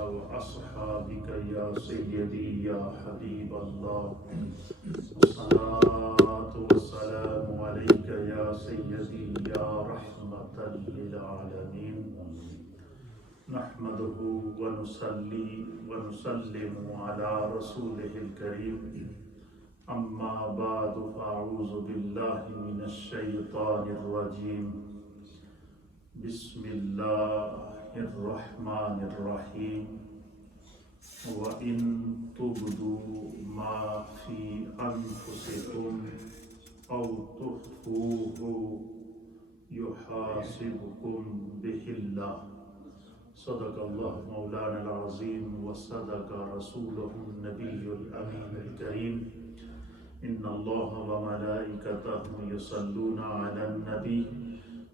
وأصحابك يا سيدي يا حبيب الله. الصلاة والسلام عليك يا سيدي يا رحمة للعالمين. نحمده ونصلي ونسلم على رسوله الكريم. أما بعد فأعوذ بالله من الشيطان الرجيم. بسم الله الرحمن الرحيم. وَإِن تُبْدُوا مَا فِي أَنفُسِكُمْ أَوْ تُخْفُوهُ يُحَاسِبْكُم بِهِ اللَّهُ. صدق الله مولانا العظيم وصدق رسوله النبي الأمين الكريم. إن الله وملائكته يصلون على النبي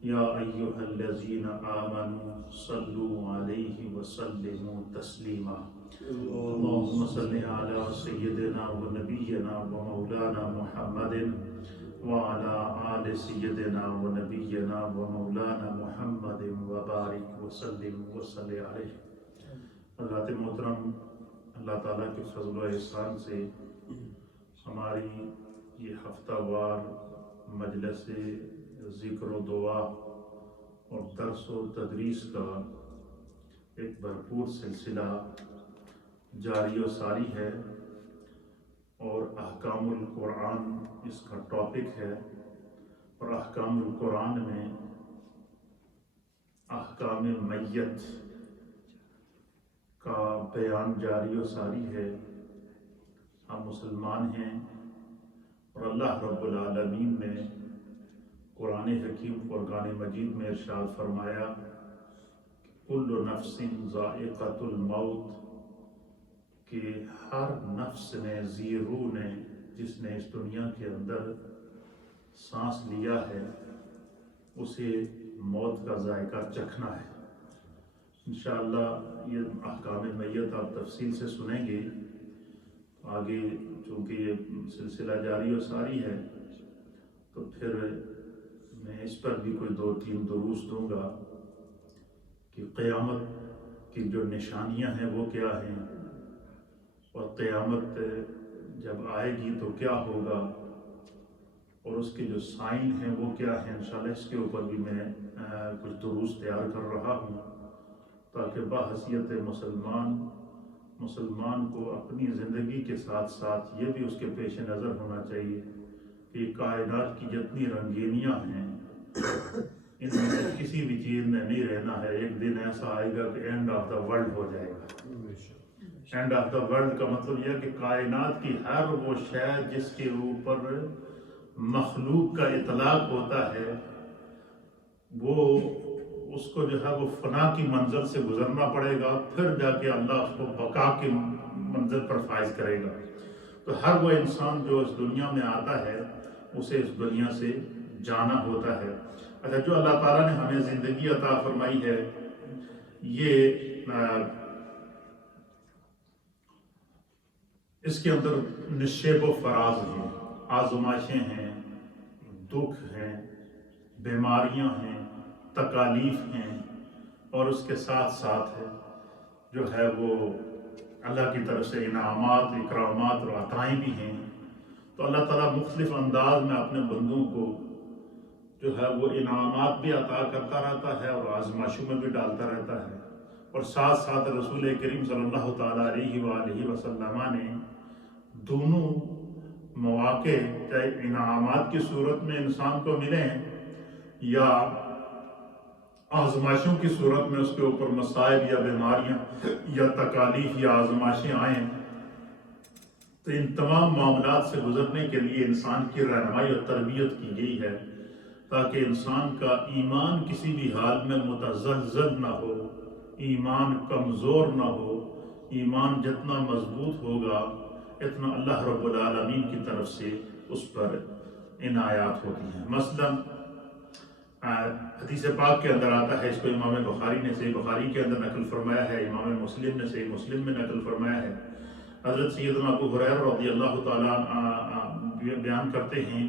يا أيها الذين آمنوا صلوا عليه وسلموا تسليما. اللهم صل على سيدنا ونبينا ومولانا محمد وعلى آل سيدنا ونبينا ومولانا محمد وبارك وسلم وصل علیہ. حضرات محترم، اللہ تعالیٰ کے فضل و احسان سے ہماری یہ ہفتہ وار مجلس ذکر و دعا اور درس و تدریس کا ایک بھرپور سلسلہ جاری و ساری ہے، اور احکام القرآن اس کا ٹاپک ہے. اور احکام القرآن میں احکام میت کا بیان جاری و ساری ہے. ہم مسلمان ہیں اور اللہ رب العالمین نے قرآن حکیم فرقان مجید میں ارشاد فرمایا کل نفس ذائقۃ الموت، کہ ہر نفس نے، ذی روح نے، جس نے اس دنیا کے اندر سانس لیا ہے، اسے موت کا ذائقہ چکھنا ہے. انشاءاللہ یہ احکام میت آپ تفصیل سے سنیں گے. آگے چونکہ یہ سلسلہ جاری و ساری ہے تو پھر میں اس پر بھی کوئی 2-3 دروس دوں گا کہ قیامت کی جو نشانیاں ہیں وہ کیا ہیں، اور قیامت جب آئے گی تو کیا ہوگا، اور اس کے جو سائن ہیں وہ کیا ہیں. انشاءاللہ اس کے اوپر بھی میں کچھ دروس تیار کر رہا ہوں، تاکہ بحیثیت مسلمان کو اپنی زندگی کے ساتھ ساتھ یہ بھی اس کے پیش نظر ہونا چاہیے کہ کائنات کی جتنی رنگینیاں ہیں ان میں سے کسی بھی چیز نے نہیں رہنا ہے. ایک دن ایسا آئے گا کہ اینڈ آف دا ورلڈ ہو جائے گا. اینڈ آف دا ورلڈ کا مطلب یہ ہے کہ کائنات کی ہر وہ شے جس کے اوپر مخلوق کا اطلاق ہوتا ہے، وہ اس کو جو ہے وہ فنا کی منزل سے گزرنا پڑے گا، پھر جا کے اللہ اس کو بقا کی منزل پر فائز کرے گا. تو ہر وہ انسان جو اس دنیا میں آتا ہے اسے اس دنیا سے جانا ہوتا ہے. اچھا، جو اللہ تعالیٰ نے ہمیں زندگی عطا فرمائی ہے، یہ اس کے اندر نشیب و فراز ہیں، آزمائشیں ہیں، دکھ ہیں، بیماریاں ہیں، تکالیف ہیں، اور اس کے ساتھ ساتھ جو ہے وہ اللہ کی طرف سے انعامات، اکرامات اور عطائیں بھی ہیں. تو اللہ تعالیٰ مختلف انداز میں اپنے بندوں کو جو ہے وہ انعامات بھی عطا کرتا رہتا ہے اور آزمائشوں میں بھی ڈالتا رہتا ہے. اور ساتھ ساتھ رسول کریم صلی اللہ تعالیٰ علیہ وآلہ وسلم نے دونوں مواقع، چاہے انعامات کی صورت میں انسان کو ملیں یا آزمائشوں کی صورت میں اس کے اوپر مصائب یا بیماریاں یا تکالیف یا آزمائشیں آئیں، تو ان تمام معاملات سے گزرنے کے لیے انسان کی رہنمائی اور تربیت کی گئی ہے، تاکہ انسان کا ایمان کسی بھی حال میں متزلزل نہ ہو، ایمان کمزور نہ ہو. ایمان جتنا مضبوط ہوگا اتنا اللہ رب العالمین کی طرف سے اس پر عنایات ہوتی ہیں. مثلا حدیث پاک کے اندر آتا ہے، اس کو امام بخاری نے صحیح بخاری کے اندر نقل فرمایا ہے، امام مسلم نے صحیح مسلم میں نقل فرمایا ہے. حضرت سیدنا ابو ہریرہ رضی اللہ تعالیٰ بیان کرتے ہیں،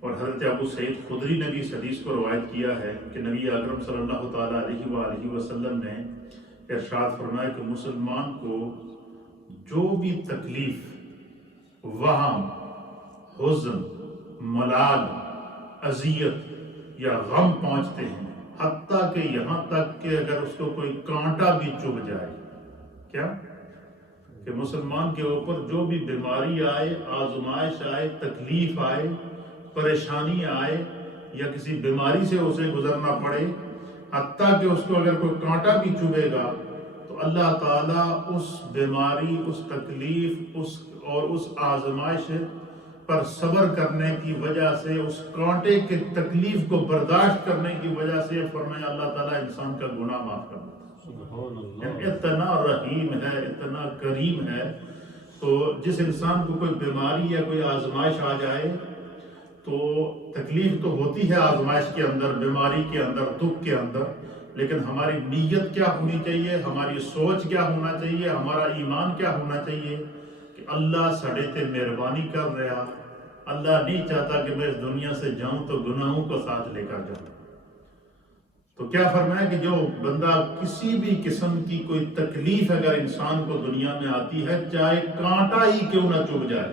اور حضرت ابو سعید خدری نے بھی اس حدیث کو روایت کیا ہے کہ نبی اکرم صلی اللہ تعالیٰ علیہ وآلہ وسلم نے ارشاد فرمایا کہ مسلمان کو جو بھی تکلیف، وہم، حزن، ملال، اذیت یا غم پہنچتے ہیں، حتیٰ کہ یہاں تک کہ اگر اس کو کوئی کانٹا بھی چبھ جائے، کیا کہ مسلمان کے اوپر جو بھی بیماری آئے، آزمائش آئے، تکلیف آئے، پریشانی آئے یا کسی بیماری سے اسے گزرنا پڑے، حتیٰ کہ اس کو اگر کوئی کانٹا بھی چبھے گا تو اللہ تعالیٰ اس بیماری، اس تکلیف، اس آزمائش پر صبر کرنے کی وجہ سے، اس کانٹے کے تکلیف کو برداشت کرنے کی وجہ سے فرمایا اللہ تعالیٰ انسان کا گناہ معاف کر دیتا ہے۔ اتنا رحیم ہے، اتنا کریم ہے۔ تو جس انسان کو کوئی بیماری یا کوئی آزمائش آ جائے تو تکلیف تو ہوتی ہے آزمائش کے اندر، بیماری کے اندر، دکھ کے اندر، لیکن ہماری نیت کیا ہونی چاہیے، ہماری سوچ کیا ہونا چاہیے، ہمارا ایمان کیا ہونا چاہیے کہ اللہ سڑے تے مہربانی کر رہا، اللہ نہیں چاہتا کہ میں اس دنیا سے جاؤں تو گناہوں کو ساتھ لے کر جاؤں۔ تو کیا فرمایا کہ جو بندہ کسی بھی قسم کی کوئی تکلیف اگر انسان کو دنیا میں آتی ہے، چاہے کانٹا ہی کیوں نہ چبھ جائے،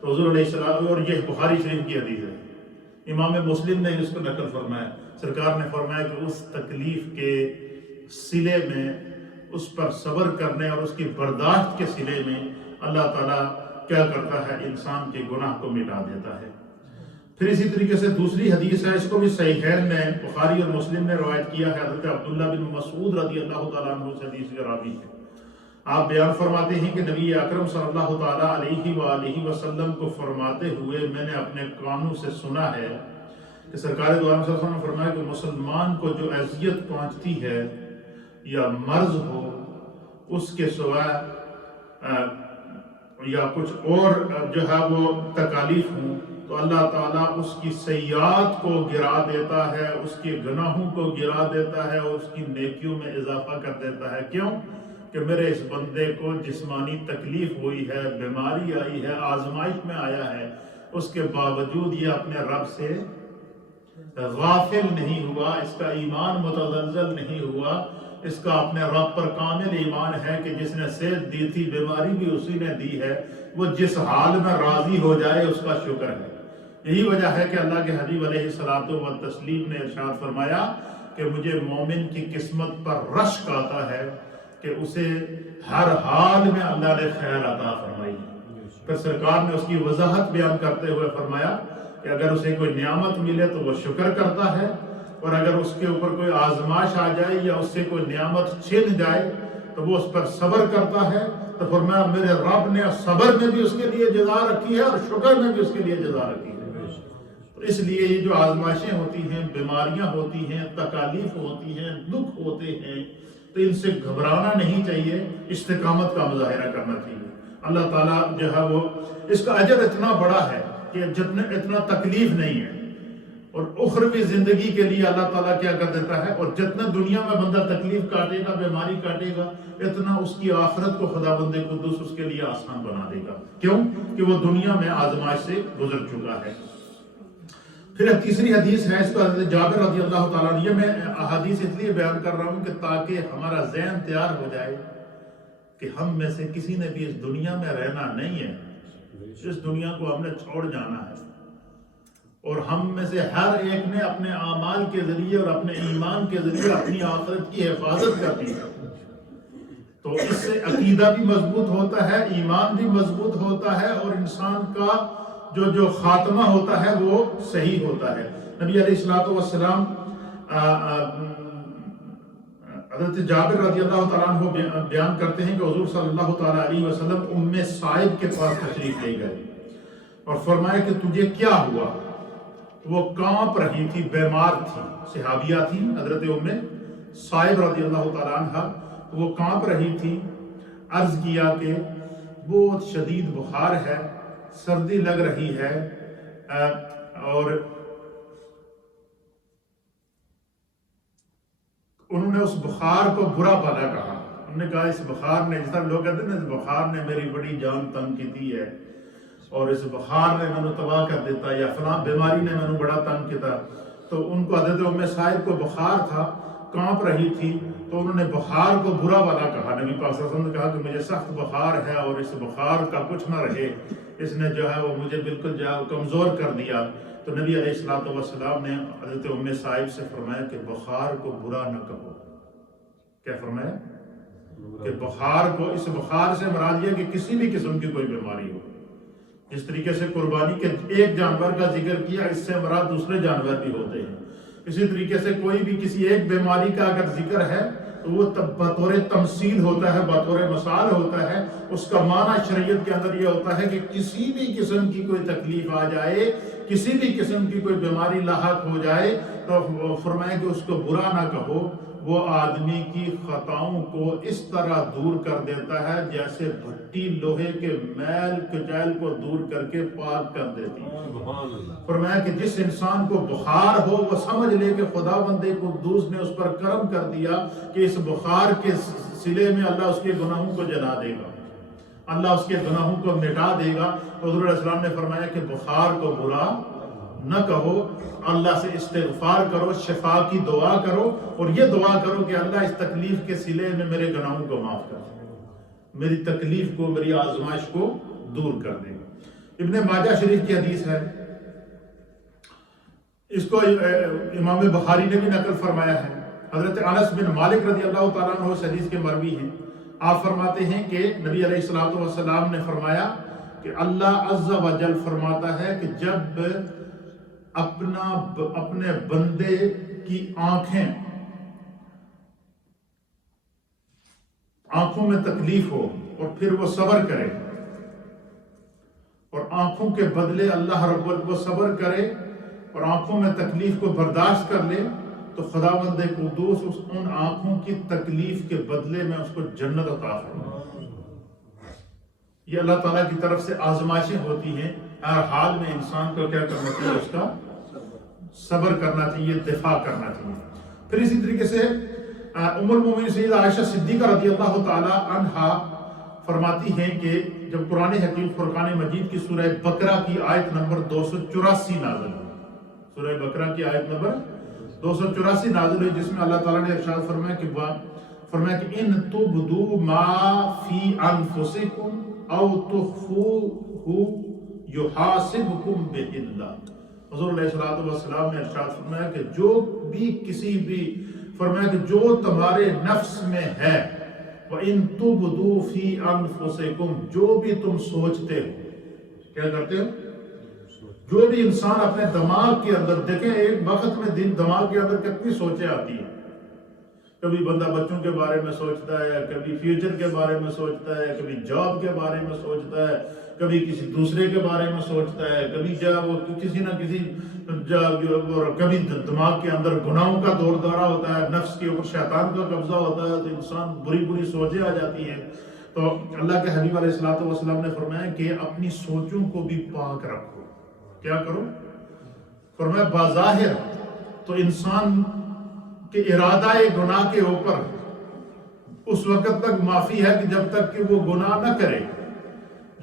تو حضور علیہ السلام، اور یہ بخاری شریف کی حدیث ہے، امام مسلم نے اس کو نقل فرمایا، سرکار نے فرمایا کہ اس تکلیف کے صلے میں، اس پر صبر کرنے اور اس کی برداشت کے صلے میں اللہ تعالیٰ کیا کرتا ہے، انسان کے گناہ کو مٹا دیتا ہے۔ پھر اسی طریقے سے دوسری حدیث ہے، اس کو بھی صحیحین میں بخاری اور مسلم نے روایت کیا ہے، حضرت عبداللہ بن مسعود رضی اللہ تعالیٰ عنہ سے حدیث کے راوی ہے۔ آپ بیان فرماتے ہیں کہ نبی اکرم صلی اللہ تعالیٰ علیہ وآلہ وسلم کو فرماتے ہوئے میں نے اپنے کانوں سے سنا ہے کہ سرکار دو عالم صلی اللہ علیہ وسلم نے فرمایا کہ مسلمان کو جو اذیت پہنچتی ہے یا مرض ہو، اس کے سوا یا کچھ اور جو ہے وہ تکالیف ہوں، تو اللہ تعالیٰ اس کی سیئات کو گرا دیتا ہے، اس کے گناہوں کو گرا دیتا ہے اور اس کی نیکیوں میں اضافہ کر دیتا ہے۔ کیوں؟ کہ میرے اس بندے کو جسمانی تکلیف ہوئی ہے، بیماری آئی ہے، آزمائش میں آیا ہے، اس کے باوجود یہ اپنے رب سے غافل نہیں ہوا، اس کا ایمان متزلزل نہیں ہوا، اس کا اپنے رب پر کامل ایمان ہے کہ جس نے صحت دی تھی، بیماری بھی اسی نے دی ہے، وہ جس حال میں راضی ہو جائے اس کا شکر ہے۔ یہی وجہ ہے کہ اللہ کے حبیب علیہ الصلوۃ والتسلیم نے ارشاد فرمایا کہ مجھے مومن کی قسمت پر رشک آتا ہے کہ اسے ہر حال میں اللہ نے خیر عطا فرمائی۔ پھر سرکار نے اس کی وضاحت بیان کرتے ہوئے فرمایا کہ اگر اسے کوئی نعمت ملے تو وہ شکر کرتا ہے، اور اگر اس کے اوپر کوئی آزمائش آ جائے یا اس سے کوئی نعمت چھن جائے تو وہ اس پر صبر کرتا ہے۔ تو فرمایا میرے رب نے صبر میں بھی اس کے لیے جزا رکھی ہے اور شکر میں بھی اس کے لیے جزا رکھی ہے۔ تو اس لیے یہ جو آزمائشیں ہوتی ہیں، بیماریاں ہوتی ہیں، تکالیف ہوتی ہیں، دکھ ہوتے ہیں، تو ان سے گھبرانا نہیں چاہیے، استقامت کا مظاہرہ کرنا چاہیے۔ اللہ تعالیٰ جو ہے وہ اس کا اجر اتنا بڑا ہے کہ اتنا تکلیف نہیں ہے، اور اخروی زندگی کے لیے اللہ تعالیٰ کیا کر دیتا ہے، اور جتنا دنیا میں بندہ تکلیف کاٹے گا، بیماری کاٹے گا، اتنا اس کی آخرت کو خداوند قدوس اس کے لیے آسان بنا دے گا۔ کیوں؟ کہ وہ دنیا میں آزمائش سے گزر چکا ہے۔ پھر ایک تیسری حدیث ہے، اس کو حضرت جابر رضی اللہ تعالیٰ عنہ، یہ میں احادیث اس لیے بیان کر رہا ہوں کہ تاکہ ہمارا ذہن تیار ہو جائے کہ ہم میں سے کسی نے بھی اس دنیا میں رہنا نہیں ہے، اس دنیا کو ہم نے چھوڑ جانا ہے، اور ہم میں سے ہر ایک نے اپنے اعمال کے ذریعے اور اپنے ایمان کے ذریعے اپنی آخرت کی حفاظت کرنی ہے۔ تو اس سے عقیدہ بھی مضبوط ہوتا ہے، ایمان بھی مضبوط ہوتا ہے، اور انسان کا جو خاتمہ ہوتا ہے وہ صحیح ہوتا ہے۔ نبی علیہ الصلوۃ والسلام حضرت جابر رضی اللہ تعالیٰ عنہ بیان کرتے ہیں کہ حضور صلی اللہ تعالیٰ علیہ وسلم ام سائب کے پاس تشریف لے گئے اور فرمایا کہ تجھے کیا ہوا؟ وہ کانپ رہی تھی، بیمار تھی، صحابیہ تھی حضرت ام سائب رضی اللہ تعالیٰ عنہ، وہ کانپ رہی تھی۔ عرض کیا کہ بہت شدید بخار ہے، سردی لگ رہی ہے، اور انہوں نے اس بخار کو برا بھلا کہا۔ انہوں نے کہا اس بخار نے، جس طرح لوگ کہتے ہیں نا، اس بخار نے میری بڑی جان تنگ کی تھی ہے، اور اس بخار نے میں تباہ کر دیتا، یا فلاں بیماری نے میں بڑا تنگ کیا۔ تو ان کو حضرت ام صاحب کو بخار تھا، کانپ رہی تھی، تو انہوں نے بخار کو برا بھلا کہا. نبی پاک صلی اللہ علیہ وسلم نے کہا کہ مجھے سخت بخار ہے اور اس بخار کا کچھ نہ رہے, اس نے جو ہے وہ مجھے بالکل جو ہے وہ کمزور کر دیا. تو نبی علیہ الصلوۃ والسلام نے حضرت ام صائب سے فرمایا کہ بخار کو برا نہ کہو. کیا فرمایا؟ کہ بخار کو, اس بخار سے مراد یہ کہ کسی بھی قسم کی کوئی بیماری ہو. اس طریقے سے قربانی کے ایک جانور کا ذکر کیا, اس سے مراد دوسرے جانور بھی ہوتے ہیں. اسی طریقے سے کوئی بھی کسی ایک بیماری کا اگر ذکر ہے تو وہ بطور تمثیل ہوتا ہے, بطور مثال ہوتا ہے. اس کا معنی شریعت کے اندر یہ ہوتا ہے کہ کسی بھی قسم کی کوئی تکلیف آ جائے, کسی بھی قسم کی کوئی بیماری لاحق ہو جائے تو فرمایا کہ اس کو برا نہ کہو. وہ آدمی کی خطاؤں کو اس طرح دور کر دیتا ہے جیسے بھٹی لوہے کے میل کچیل کو دور کر کے پاک کر دیتی ہے. فرمایا کہ جس انسان کو بخار ہو وہ سمجھ لے کہ خداوند قدوس نے اس پر کرم کر دیا کہ اس بخار کے سلے میں اللہ اس کے گناہوں کو جلا دے گا, اللہ اس کے گناہوں کو مٹا دے گا. حضور علیہ السلام نے فرمایا کہ بخار کو برا نہ کہو, اللہ سے استغفار کرو, شفا کی دعا کرو اور یہ دعا کرو کہ اللہ اس تکلیف کے سلے میں میرے گناہوں کو معاف کر دے, میری تکلیف کو, میری آزمائش کو دور کر دے. ابن ماجہ شریف کی حدیث ہے, اس کو امام بخاری نے بھی نقل فرمایا ہے. حضرت انس بن مالک رضی اللہ تعالیٰ عنہ اس حدیث کے مروی ہیں. آپ فرماتے ہیں کہ نبی علیہ الصلوۃ والسلام نے فرمایا کہ اللہ عز و جل فرماتا ہے کہ جب اپنے بندے کی آنکھوں میں تکلیف ہو اور پھر وہ صبر کرے, اور آنکھوں کے بدلے اللہ رب وہ صبر کرے اور آنکھوں میں تکلیف کو برداشت کر لے, تو خداوند قدوس ان آنکھوں کی تکلیف کے بدلے میں اس کو جنت عطا فرمائے. یہ اللہ تعالیٰ کی طرف سے آزمائشیں ہوتی ہیں. ہر حال میں انسان کو کیا کرنا چاہیے؟ اس کا صبر کرنا چاہیے, دفاع کرنا چاہیے. پھر اسی طریقے سے ام المومنین سیدہ عائشہ صدیقہ رضی اللہ تعالی عنہا فرماتی ہیں کہ جب قرآن حکیم فرقان مجید کی سورہ بقرہ کی آیت نمبر 284 نازل ہوئی, سورہ بقرہ کی آیت نمبر 284 نازل ہوئی, جس میں اللہ تعالیٰ نے ارشاد فرمایا کہ ان تبدوا ما فی انفسکم او تخفوہ یحاسبکم بہ اللہ. حضور علیہ السلام نے ارشاد فرمایا کہ جو بھی فرمایا کہ جو تمہارے نفس میں ہے, وَإِن تُبْدُوا فِي أَنفُسِكُمْ, جو بھی تم سوچتے ہو, کیا کرتے ہو, جو بھی انسان اپنے دماغ کے اندر, دیکھیں ایک وقت میں دماغ کے اندر کتنی سوچیں آتی ہیں. کبھی بندہ بچوں کے بارے میں سوچتا ہے, کبھی فیوچر کے بارے میں سوچتا ہے, کبھی جاب کے بارے میں سوچتا ہے, کبھی کسی دوسرے کے بارے میں سوچتا ہے, کبھی وہ کسی نہ کسی, کبھی دماغ کے اندر گناہوں کا دور دورہ ہوتا ہے, نفس کے اوپر شیطان کا قبضہ ہوتا ہے, تو انسان بری سوچیں آ جاتی ہیں. تو اللہ کے حبیب علیہ الصلوۃ والسلام نے فرمایا کہ اپنی سوچوں کو بھی پاک رکھو. کیا کرو؟ فرمایا بظاہر تو انسان کہ ارادہ گناہ کے اوپر اس وقت تک معافی ہے کہ جب تک کہ وہ گناہ نہ کرے,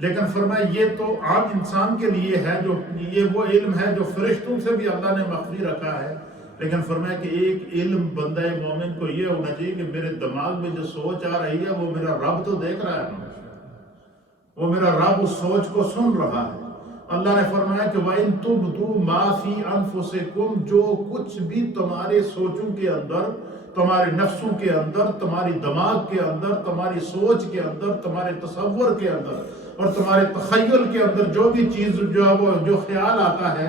لیکن فرمایا یہ تو عام انسان کے لیے ہے, جو یہ وہ علم ہے جو فرشتوں سے بھی اللہ نے مخفی رکھا ہے. لیکن فرمایا کہ ایک علم بندہ مومن کو یہ ہونا چاہیے کہ میرے دماغ میں جو سوچ آ رہی ہے وہ میرا رب تو دیکھ رہا ہے نا, وہ میرا رب اس سوچ کو سن رہا ہے. اللہ نے فرمایا کہ وَإِن تُبْدُوا مَا فِي أَنفُسِكُمْ, جو کچھ بھی تمہارے سوچوں کے اندر, تمہارے نفسوں کے اندر, تمہاری دماغ کے اندر, تمہاری سوچ کے اندر, تمہارے تصور کے اندر اور تمہارے تخیل کے اندر جو بھی چیز جو خیال آتا ہے,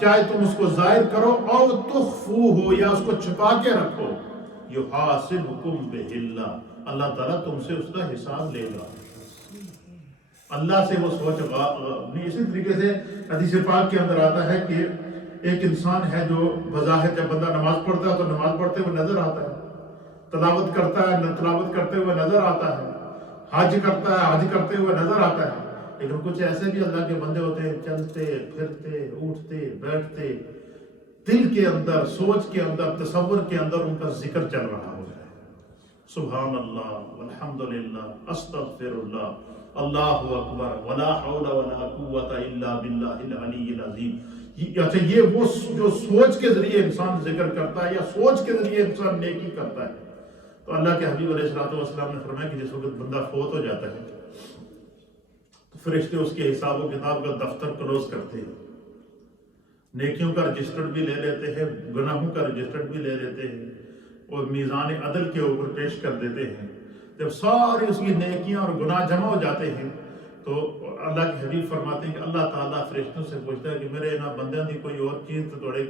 چاہے تم اس کو ظاہر کرو او تخفوہ, یا اس کو چھپا کے رکھو, یحاسبکم بہ اللہ, اللہ تعالیٰ تم سے اس کا حساب لے گا. اللہ سے وہ سوچ نہیں. اسی طریقے سے حدیث پاک کے اندر آتا ہے کہ ایک انسان ہے جو بظاہر جب بندہ نماز پڑھتا ہے تو نماز پڑھتے ہوئے نظر آتا ہے, تلاوت کرتا ہے تلاوت کرتے ہوئے نظر آتا ہے, حج کرتا ہے حج کرتے ہوئے نظر آتا ہے. لیکن کچھ ایسے بھی اللہ کے بندے ہوتے ہیں, چلتے پھرتے اٹھتے بیٹھتے, دل کے اندر, سوچ کے اندر, تصور کے اندر ان کا ذکر چل رہا ہوتا ہے. سبحان اللہ والحمدللہ استغفر اللہ اللہ اکبر ولا حول ولا قوت الا باللہ العلی العظیم. اچھا, یہ وہ جو سوچ کے ذریعے انسان ذکر کرتا ہے یا سوچ کے ذریعے انسان نیکی کرتا ہے, تو اللہ کے حبیب علیہ السلام نے فرمایا کہ جس وقت بندہ فوت ہو جاتا ہے تو فرشتے اس کے حساب و کتاب کا دفتر کلوز کرتے ہیں، نیکیوں کا رجسٹر بھی لے لیتے ہیں، گناہوں کا رجسٹر بھی لے لیتے ہیں اور میزان عدل کے اوپر پیش کر دیتے ہیں۔ جب ساری اس کی نیکیاں اور گناہ جمع ہو جاتے ہیں تو اللہ کے حبیب فرماتے ہیں کہ اللہ تعالیٰ فرشتوں سے پوچھتا ہے کہ میرے نہ بندیاں دی کوئی اور چیز تو تھوڑے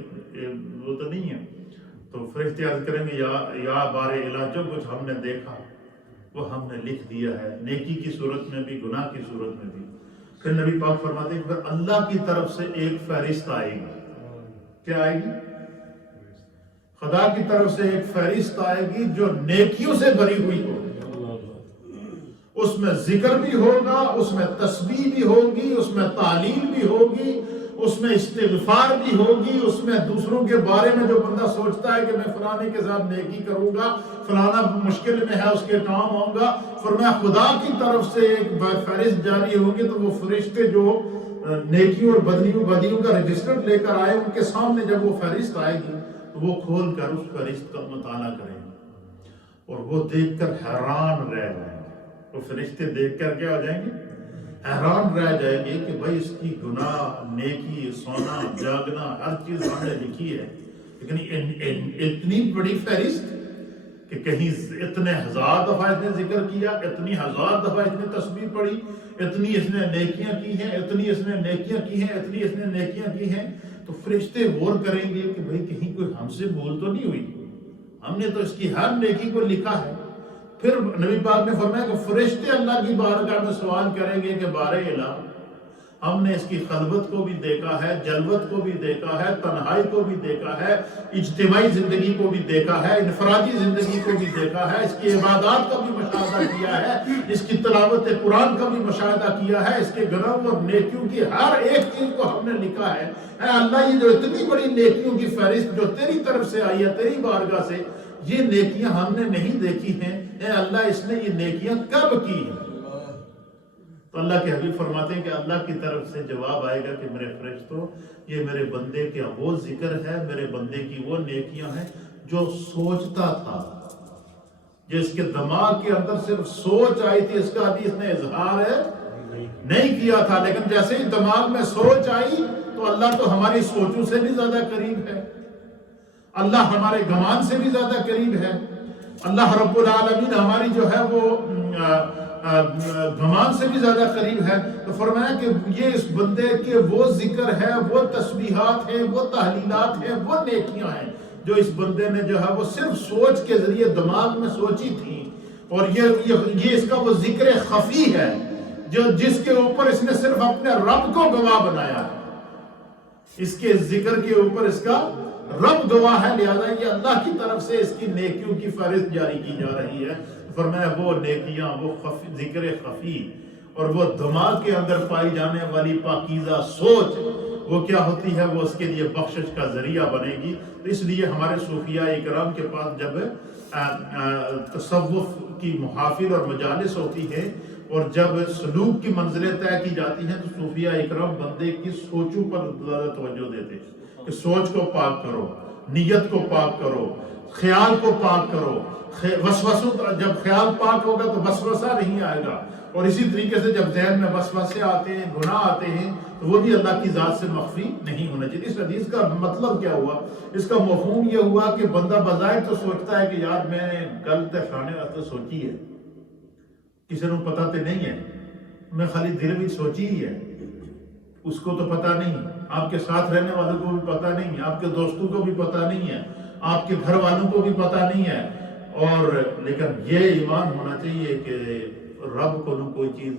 وہ تو نہیں ہے؟ تو فرشتے عرض کریں گے یا بار الہ، جو کچھ ہم نے دیکھا وہ ہم نے لکھ دیا ہے، نیکی کی صورت میں بھی گناہ کی صورت میں بھی۔ پھر نبی پاک فرماتے ہیں کہ پھر اللہ کی طرف سے ایک فہرست آئے گی۔ کیا آئے گی؟ خدا کی طرف سے ایک فہرست آئے گی جو نیکیوں سے بھری ہوئی ہوگی، اس میں ذکر بھی ہوگا، اس میں تسبیح بھی ہوگی، اس میں تعلیل بھی ہوگی، اس میں استغفار بھی ہوگی، اس میں دوسروں کے بارے میں جو بندہ سوچتا ہے کہ میں فلانے کے ساتھ نیکی کروں گا، فلانا مشکل میں ہے اس کے کام آؤں گا، فرمایا خدا کی طرف سے ایک فہرست جاری ہوگی تو وہ فرشتے جو نیکیوں اور بدیوں کا رجسٹر لے کر آئے ان کے سامنے جب وہ فہرست آئے گی تو وہ کھول کر اس فہرست کا مطالعہ کریں گے اور وہ دیکھ کر حیران رہ جائیں گے۔ وہ فرشتے دیکھ کر کیا ہو جائیں گے؟ حیران رہ جائیں گے کہ بھائی اس کی گناہ، نیکی، سونا، جاگنا، ہر چیز ہم نے لکھی ہے، لیکن اتنی بڑی فہرست کہ کہیں اتنے ہزار دفعہ اس نے ذکر کیا، اتنی ہزار دفعہ اس نے تسبیح پڑھی، اتنی اس نے نیکیاں کی ہیں، اتنی اس نے نیکیاں کی ہیں، اتنی اس نے نیکیاں کی ہیں، تو فرشتے غور کریں گے کہ بھئی کہیں کوئی ہم سے بھول تو نہیں ہوئی، ہم نے تو اس کی ہر نیکی کو لکھا ہے۔ پھر نبی پاک نے فرمایا کہ فرشتے اللہ کی بارگاہ میں سوال کریں گے کہ بارے الہ، ہم نے اس کی خلوت کو بھی دیکھا ہے، جلوت کو بھی دیکھا ہے، تنہائی کو بھی دیکھا ہے، اجتماعی زندگی کو بھی دیکھا ہے، انفرادی زندگی کو بھی دیکھا ہے، اس کی عبادات کا بھی مشاہدہ کیا ہے، اس کی تلاوت قرآن کا بھی مشاہدہ کیا ہے، اس کے گناہوں اور نیکیوں کی ہر ایک چیز کو ہم نے لکھا ہے۔ اے اللہ، یہ جو اتنی بڑی نیکیوں کی فہرست جو تیری طرف سے آئی ہے، تیری بارگاہ سے، یہ نیکیاں ہم نے نہیں دیکھی ہیں، اے اللہ اس نے یہ نیکیاں کب کی ہیں؟ تو اللہ کے حبیب فرماتے ہیں کہ اللہ کی طرف سے جواب آئے گا کہ میرے فرشتوں، یہ میرے بندے کا وہ ذکر ہے، میرے بندے کی وہ نیکیاں ہیں جو سوچتا تھا، جو اس کے دماغ کے اندر صرف سوچ آئی تھی، اس کا ابھی اس نے اظہار نہیں کیا تھا، لیکن جیسے ہی دماغ میں سوچ آئی تو اللہ تو ہماری سوچوں سے بھی زیادہ قریب ہے، اللہ ہمارے گمان سے بھی زیادہ قریب ہے، اللہ رب العالمین ہماری جو ہے وہ گمان سے بھی زیادہ قریب ہے۔ تو فرمایا کہ یہ اس بندے کے وہ ذکر ہے، وہ تسبیحات ہیں، وہ تحلیلات ہیں، وہ نیکیاں ہیں جو اس بندے نے جو ہے وہ صرف سوچ کے ذریعے دماغ میں سوچی تھی، اور یہ اس کا وہ ذکر خفی ہے جس کے اوپر اس نے صرف اپنے رب کو گواہ بنایا ہے، اس کے ذکر کے اوپر اس کا رب گواہ ہے، لہذا یہ اللہ کی طرف سے اس کی نیکیوں کی فہرست جاری کی جا رہی ہے۔ فرمایا وہ نیکیاں، وہ ذکر خفی اور وہ دماغ کے اندر پائی جانے والی پاکیزہ سوچ، وہ کیا ہوتی ہے؟ وہ اس کے لیے بخشش کا ذریعہ بنے گی۔ تو اس لیے ہمارے صوفیاء اکرام کے پاس جب تصوف کی محافل اور مجالس ہوتی ہے اور جب سلوک کی منزلیں طے کی جاتی ہیں تو صوفیاء اکرام بندے کی سوچوں پر زیادہ توجہ دیتے ہیں کہ سوچ کو پاک کرو، نیت کو پاک کرو، خیال کو پاک کرو، وسوسوں، جب خیال پاک ہوگا تو وسوسہ نہیں آئے گا، اور اسی طریقے سے جب ذہن میں وسوسے آتے ہیں، گناہ آتے ہیں تو وہ بھی اللہ کی ذات سے مخفی نہیں ہونا چاہیے۔ اس حدیث کا مطلب کیا ہوا؟ اس کا مفہوم یہ ہوا کہ بندہ بظاہر تو سوچتا ہے کہ یار میں نے غلط فلانے واسطے سوچی ہے، کسی کو پتہ تو نہیں ہے، میں خالی دل میں سوچی ہی ہے، اس کو تو پتہ نہیں، آپ کے ساتھ رہنے والوں کو بھی پتہ نہیں ہے، آپ کے دوستوں کو بھی پتہ نہیں ہے، آپ کے گھر والوں کو بھی پتہ نہیں ہے، اور لیکن یہ ایمان ہونا چاہیے کہ رب کو کوئی چیز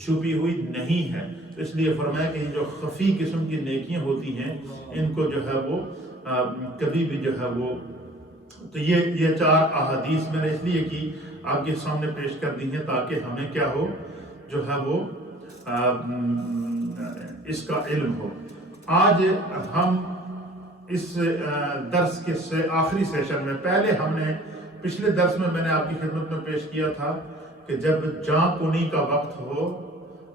چھپی ہوئی نہیں ہے۔ اس لیے فرمایا کہ جو خفی قسم کی نیکیاں ہوتی ہیں ان کو جو ہے وہ کبھی بھی جو ہے وہ، تو یہ 4 احادیث میں نے اس لیے کی آپ کے سامنے پیش کر دی ہیں تاکہ ہمیں کیا ہو، جو ہے وہ اس کا علم ہو۔ آج ہم اس درس کے آخری سیشن میں، پہلے ہم نے پچھلے درس میں نے آپ کی خدمت میں پیش کیا تھا کہ جب جاں کنی کا وقت ہو،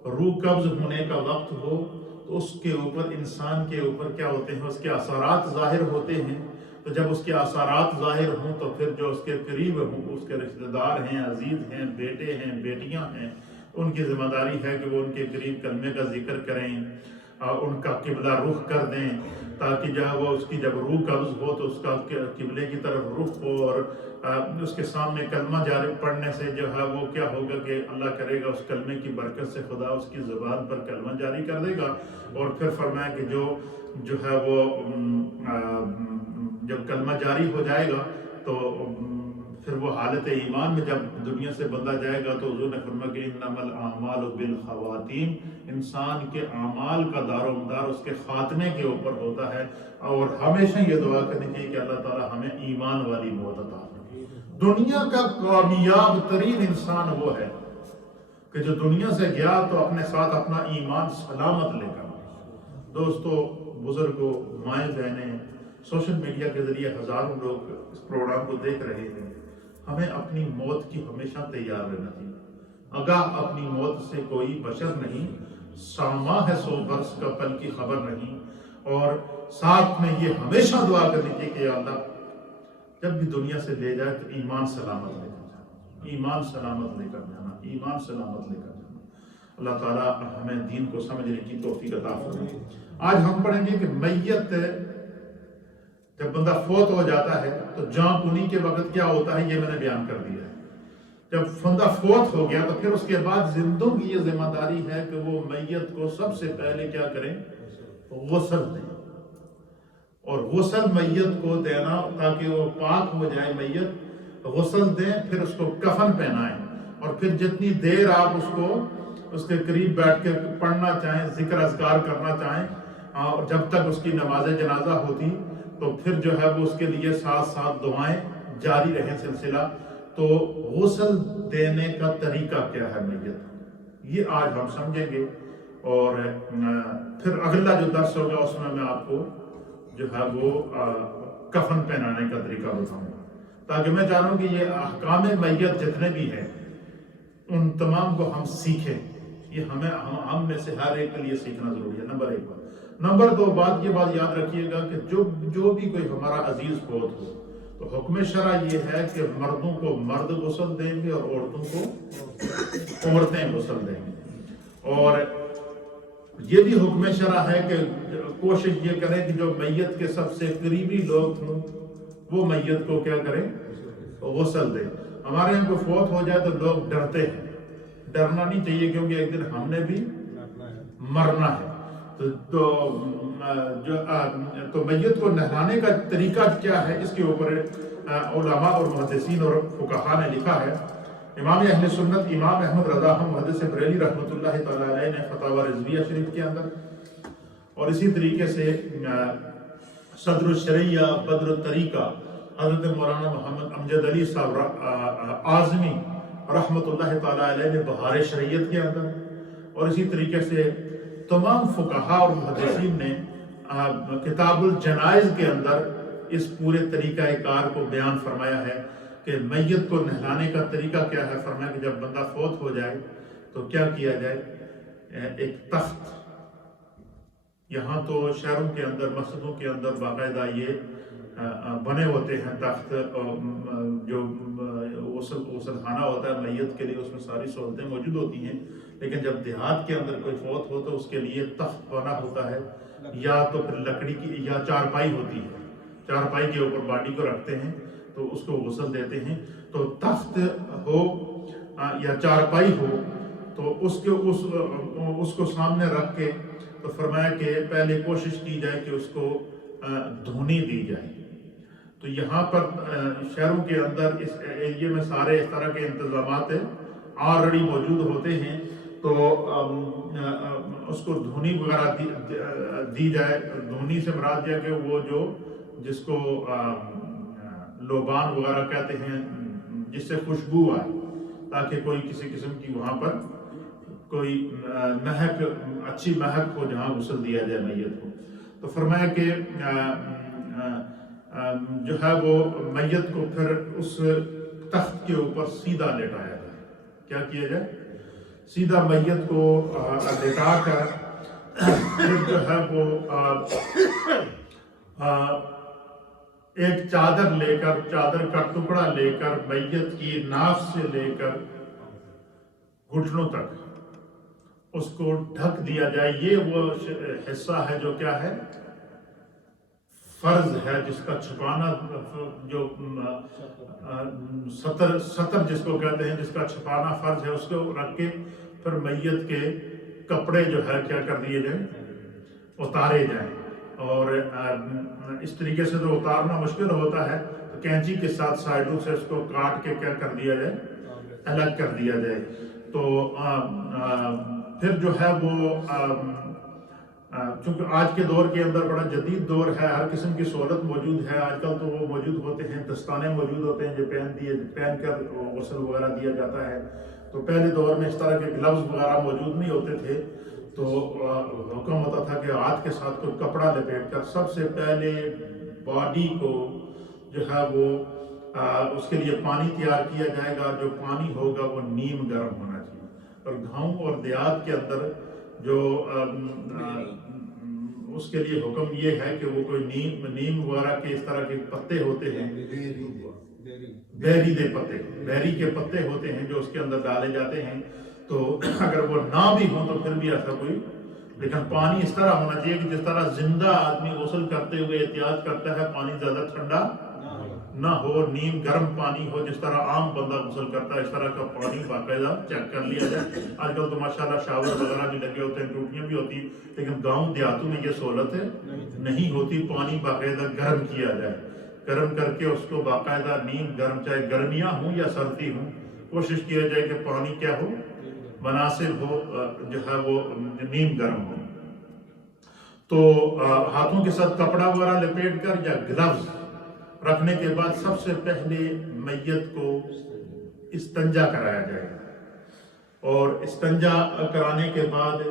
روح قبض ہونے کا وقت ہو، تو اس کے اوپر، انسان کے اوپر کیا ہوتے ہیں، اس کے اثرات ظاہر ہوتے ہیں۔ تو جب اس کے اثرات ظاہر ہوں تو پھر جو اس کے قریب ہوں، اس کے رشتہ دار ہیں، عزیز ہیں، بیٹے ہیں، بیٹیاں ہیں، ان کی ذمہ داری ہے کہ وہ ان کے قریب کلمے کا ذکر کریں اور ان کا قبلہ رخ کر دیں، تاکہ جو ہے وہ اس کی جب روح قبض ہو تو اس کا قبلے کی طرف رخ ہو، اور اس کے سامنے کلمہ جاری پڑھنے سے جو ہے وہ کیا ہوگا کہ اللہ کرے گا اس کلمے کی برکت سے خدا اس کی زبان پر کلمہ جاری کر دے گا، اور پھر فرمایا کہ جو ہے وہ جب کلمہ جاری ہو جائے گا تو پھر وہ حالت ایمان میں جب دنیا سے بندہ جائے گا تو حضور نے فرمایا کہ انما الاعمال بالخواتیم، انسان کے اعمال کا دار و مدار اس کے خاتمے کے اوپر ہوتا ہے، اور ہمیشہ یہ دعا کرنی چاہیے کہ اللہ تعالی ہمیں ایمان والی موت عطا فرمائے۔ دنیا کا کامیاب ترین انسان وہ ہے کہ جو دنیا سے گیا تو اپنے ساتھ اپنا ایمان سلامت لے کر۔ دوستو، بزرگوں، مائیں بہنیں، سوشل میڈیا کے ذریعے ہزاروں لوگ اس پروگرام کو دیکھ رہے ہیں، ہمیں اپنی موت کی ہمیشہ تیار رہنا چاہیے۔ آگاہ اپنی موت سے کوئی بشر نہیں، ساماں ہے 100 برس کا پل کی خبر نہیں، اور ساتھ میں یہ ہمیشہ دعا کرنی چاہیے کہ یا اللہ جب بھی دنیا سے لے جائے تو ایمان سلامت لے کر جانا، ایمان سلامت لے کر جانا، ایمان سلامت لے کر جانا۔ اللہ تعالیٰ ہمیں دین کو سمجھنے کی توفیق عطا فرمائے۔ آج ہم پڑھیں گے کہ میت جب بندہ فوت ہو جاتا ہے تو جان کنی کے وقت کیا ہوتا ہے، یہ میں نے بیان کر دیا ہے۔ جب بندہ فوت ہو گیا تو پھر اس کے بعد زندوں کی یہ ذمہ داری ہے کہ وہ میت کو سب سے پہلے کیا کریں، غسل دیں، اور غسل میت کو دینا تاکہ وہ پاک ہو جائے میت، غسل دیں، پھر اس کو کفن پہنائیں، اور پھر جتنی دیر آپ اس کے قریب بیٹھ کے پڑھنا چاہیں، ذکر اذکار کرنا چاہیں، اور جب تک اس کی نماز جنازہ ہوتی تو پھر جو ہے وہ اس کے لیے ساتھ ساتھ دعائیں جاری رہیں سلسلہ۔ تو غسل دینے کا طریقہ کیا ہے میت، یہ آج ہم سمجھیں گے، اور پھر اگلا جو درس ہوگا اس میں آپ کو جو ہے وہ کفن پہنانے کا طریقہ بتاؤں گا، تاکہ میں چاہ رہا ہوں کہ یہ احکام میت جتنے بھی ہیں ان تمام کو ہم سیکھیں۔ یہ ہم میں سے ہر ایک کے لیے سیکھنا ضروری ہے، نمبر 1 بات۔ نمبر 2 بات، یہ بات یاد رکھیے گا کہ جو بھی کوئی ہمارا عزیز فوت ہو تو حکم شرع یہ ہے کہ مردوں کو مرد غسل دیں گے اور عورتوں کو عورتیں غسل دیں گے، اور یہ بھی حکم شرع ہے کہ کوشش یہ کریں کہ جو میت کے سب سے قریبی لوگ ہوں وہ میت کو کیا کریں، غسل دیں۔ ہمارے یہاں کوئی فوت ہو جائے تو لوگ ڈرتے ہیں، ڈرنا نہیں چاہیے کیونکہ ایک دن ہم نے بھی مرنا ہے۔ تو میت کو نہلانے کا طریقہ کیا ہے، اس کے اوپر علماء اور محدثین اور فقہاء نے لکھا ہے۔ امام اہل سنت امام احمد رضا محدث بریلی رحمۃ اللہ تعالی علیہ نے فتاوی رضویہ شریف کے اندر، اور اسی طریقے سے صدر الشریعہ بدر الطریقہ حضرت مولانا محمد امجد علی صاحب اعظمی رحمۃ اللہ تعالی علیہ نے بہار شریعت کے اندر، اور اسی طریقے سے تمام فقہاء اور محدثین نے کتاب الجنائز کے اندر اس پورے طریقہ کار کو بیان فرمایا ہے کہ میت کو نہلانے کا طریقہ کیا ہے۔ فرمایا کہ جب بندہ فوت ہو جائے تو کیا کیا جائے، ایک تخت، یہاں تو شہروں کے اندر مسجدوں کے اندر باقاعدہ یہ بنے ہوتے ہیں تخت، جو غسل خانہ ہوتا ہے میت کے لیے، اس میں ساری سہولتیں موجود ہوتی ہیں، لیکن جب دیہات کے اندر کوئی فوت ہو تو اس کے لیے تخت بنا ہوتا ہے، یا تو پھر لکڑی کی یا چارپائی ہوتی ہے، چارپائی کے اوپر باڈی کو رکھتے ہیں تو اس کو غسل دیتے ہیں۔ تو تخت ہو یا چارپائی ہو تو اس کو سامنے رکھ کے تو فرمایا کہ پہلے کوشش کی جائے کہ اس کو دھونی دی جائے۔ تو یہاں پر شہروں کے اندر اس ایریے میں سارے اس طرح کے انتظامات آلریڈی موجود ہوتے ہیں، تو اس کو دھونی وغیرہ دی جائے۔ دھونی سے مراد یہ کہ وہ جس کو لوبان وغیرہ کہتے ہیں، جس سے خوشبو آئے، تاکہ کوئی کسی قسم کی وہاں پر کوئی مہک، اچھی مہک ہو جہاں غسل دیا جائے میت کو۔ تو فرمایا کہ جو ہے وہ میت کو پھر اس تخت کے اوپر سیدھا لٹایا جائے۔ کیا کیا جائے؟ سیدھا میت کو لٹا کر پھر جو ہے وہ ایک چادر لے کر، چادر کا ٹکڑا لے کر میت کی ناف سے لے کر گھٹنوں تک اس کو ڈھک دیا جائے. یہ وہ حصہ ہے جو کیا ہے، فرض ہے، جس کا چھپانا، جو سطر جس کو کہتے ہیں، جس کا چھپانا فرض ہے، اس کو رکھ کے پھر میت کے کپڑے جو ہے کیا کر دیے جائیں، اتارے جائیں. اور اس طریقے سے تو اتارنا مشکل ہوتا ہے، تو کینچی کے ساتھ سائڈوں سے اس کو کاٹ کے کیا کر دیا جائے، الگ کر دیا جائے. تو پھر جو ہے وہ چونکہ آج کے دور کے اندر بڑا جدید دور ہے، ہر قسم کی سہولت موجود ہے. آج کل تو وہ موجود ہوتے ہیں، دستانے موجود ہوتے ہیں جو پہن کر غسل وغیرہ دیا جاتا ہے. تو پہلے دور میں اس طرح کے گلوز وغیرہ موجود نہیں ہوتے تھے، تو حکم ہوتا تھا کہ ہاتھ کے ساتھ کوئی کپڑا لپیٹ کر سب سے پہلے باڈی کو جو ہے وہ اس کے لیے پانی تیار کیا جائے گا. جو پانی ہوگا وہ نیم گرم ہونا چاہیے. اور گاؤں اور دیہات کے اندر جو اس کے لیے حکم یہ ہے کہ وہ کوئی نیم وغیرہ کے اس طرح کے پتے ہوتے ہیں، بیری دے پتے، بیری کے پتے ہوتے ہیں جو اس کے اندر ڈالے جاتے ہیں. تو اگر وہ نہ بھی ہوں تو پھر بھی ایسا کوئی، لیکن پانی اس طرح ہونا چاہیے کہ جس طرح زندہ آدمی غسل کرتے ہوئے احتیاط کرتا ہے پانی زیادہ ٹھنڈا نہ ہو، نیم گرم پانی ہو. جس طرح عام بندہ غسل کرتا ہے اس طرح کا پانی باقاعدہ چیک کر لیا جائے. آج کل تو ماشاءاللہ شاور وغیرہ بھی لگے ہوتے ہیں، ٹوٹیاں بھی ہوتی ہیں، لیکن گاؤں دیہاتوں میں یہ سہولت نہیں ہوتی. پانی باقاعدہ گرم کیا جائے، گرم کر کے اس کو باقاعدہ نیم گرم، چاہے گرمیاں ہوں یا سردی ہوں، کوشش کیا جائے کہ پانی کیا ہو، مناسب ہو، جو ہے وہ نیم گرم ہو. تو ہاتھوں کے ساتھ کپڑا وغیرہ لپیٹ کر یا گلوز رکھنے کے بعد سب سے پہلے میت کو استنجا کرایا جائے گا. اور استنجا کرانے کے بعد